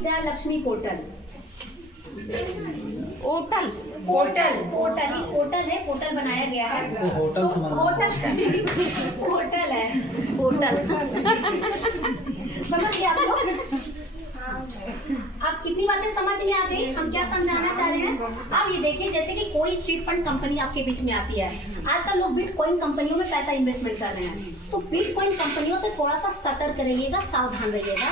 विद्या Lakshmi portal. Portal portal portal ही portal है, portal बनाया गया है। होटल पोर्टल पोर्टल है, पोर्टल समझ गए आप लोग? आप कितनी बातें समझ में आ गई? हम क्या समझाना चाह रहे हैं? आप ये देखिए, जैसे कि कोई चिट फंड कंपनी आपके बीच में आती है। आजकल लोग बिटकॉइन कंपनियों में पैसा इन्वेस्टमेंट कर रहे हैं, तो बिटकॉइन कंपनियों से थोड़ा सा सतर्क रहिएगा, सावधान रहिएगा।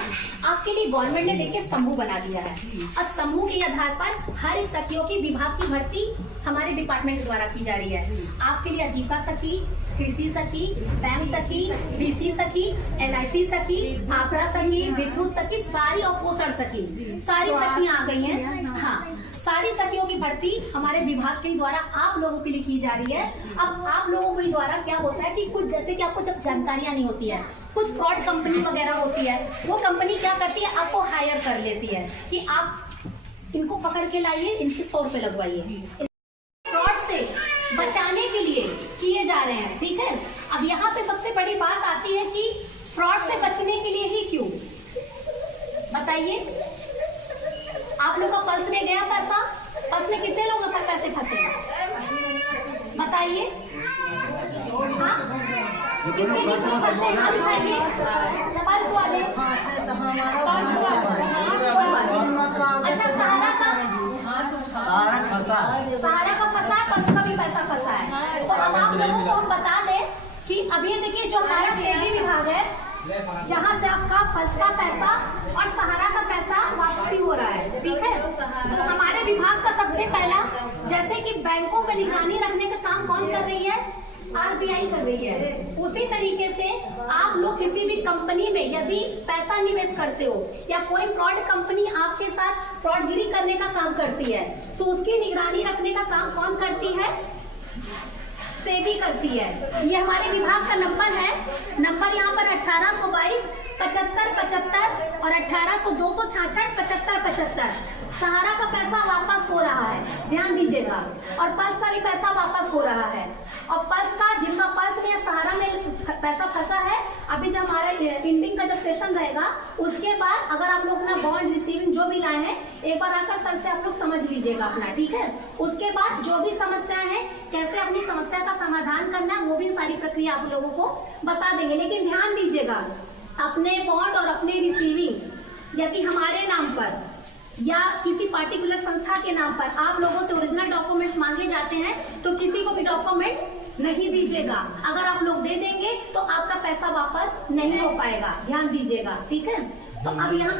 आपके लिए गवर्नमेंट ने देखिए समूह बना दिया है, और समूह के आधार पर हर एक सखियों की विभाग की भर्ती हमारे डिपार्टमेंट द्वारा की जा रही है। आपके लिए आजीविका सखी, कृषि सखी, बैंक सखी, बीसी सखी, LIC सखी, आफरा सखी, विद्युत सखी, सारी और पोषण सखी, सारी सखियां आ गई हैं। हाँ, सारी सखियों की भर्ती हमारे विभाग के द्वारा आप लोगों के लिए की जा रही है। अब आप लोगों के द्वारा क्या होता है कि कुछ जैसे कि आपको जब जानकारियां नहीं होती है, कुछ फ्रॉड कंपनी वगैरह होती है, वो कंपनी क्या करती है, आपको हायर कर लेती है कि आप इनको पकड़ के लाइए, इनसे 100 रुपए लगवाइए। फ्रॉड से बचाने के लिए किए जा रहे हैं, ठीक है। अब यहाँ पे सबसे बड़ी बात आती है कि फ्रॉड से बचने के लिए ही क्यों, बताइए। आप लोग का पर्स में गया पैसा, पर्स में कितने लोगों का पैसे फंसे, बताइए। हाँ, किसके किसके फंसे, हम खाइए पर्स वाले। अच्छा, सहारा का फंसा, पर्स का भी पैसा फंसा है। तो अब आप लोगों को हम बता दें कि अब ये देखिए, जो हमारा सेवी विभाग है, जहाँ से आपका पर्स का पैसा और सहारा का पैसा वापसी हो रहा है, ठीक है। तो हमारे विभाग का सबसे पहला, जैसे कि बैंकों में निगरानी रखने का काम कौन कर रही है, RBI कर रही है। उसी तरीके से आप लोग किसी भी कंपनी में यदि पैसा निवेश करते हो, या कोई फ्रॉड कंपनी आपके साथ फ्रॉडगिरी करने का काम करती है, तो उसकी निगरानी रखने का काम कौन करती है, सेबी करती है। ये हमारे विभाग का नंबर है, नंबर यहाँ पर 1822 75 75 और 1800 266 75 75। सहारा का पैसा वापस हो रहा है, ध्यान दीजिएगा, और पर्स का भी पैसा वापस हो रहा है। और पर्स का, जिनका पर्स में या सहारा में पैसा फंसा है, अभी जब हमारा इंडिंग का जब सेशन रहेगा, उसके बाद अगर आप लोग अपना बॉन्ड रिसीविंग जो भी लाए हैं, एक बार आकर सर से आप लोग समझ लीजिएगा अपना, ठीक है। उसके बाद जो भी समस्याएं हैं, कैसे अपनी समस्या का समाधान करना है, वो भी सारी प्रक्रिया आप लोगों को बता देंगे। लेकिन ध्यान दीजिएगा, अपने बॉन्ड और अपने रिसीविंग यदि हमारे नाम पर या किसी पार्टिकुलर संस्था के नाम पर आप लोगों से ओरिजिनल डॉक्यूमेंट्स मांगे जाते हैं, तो किसी को भी डॉक्यूमेंट्स नहीं दीजिएगा। अगर आप लोग दे देंगे तो आपका पैसा वापस नहीं हो पाएगा, ध्यान दीजिएगा, ठीक है। तो अब यहाँ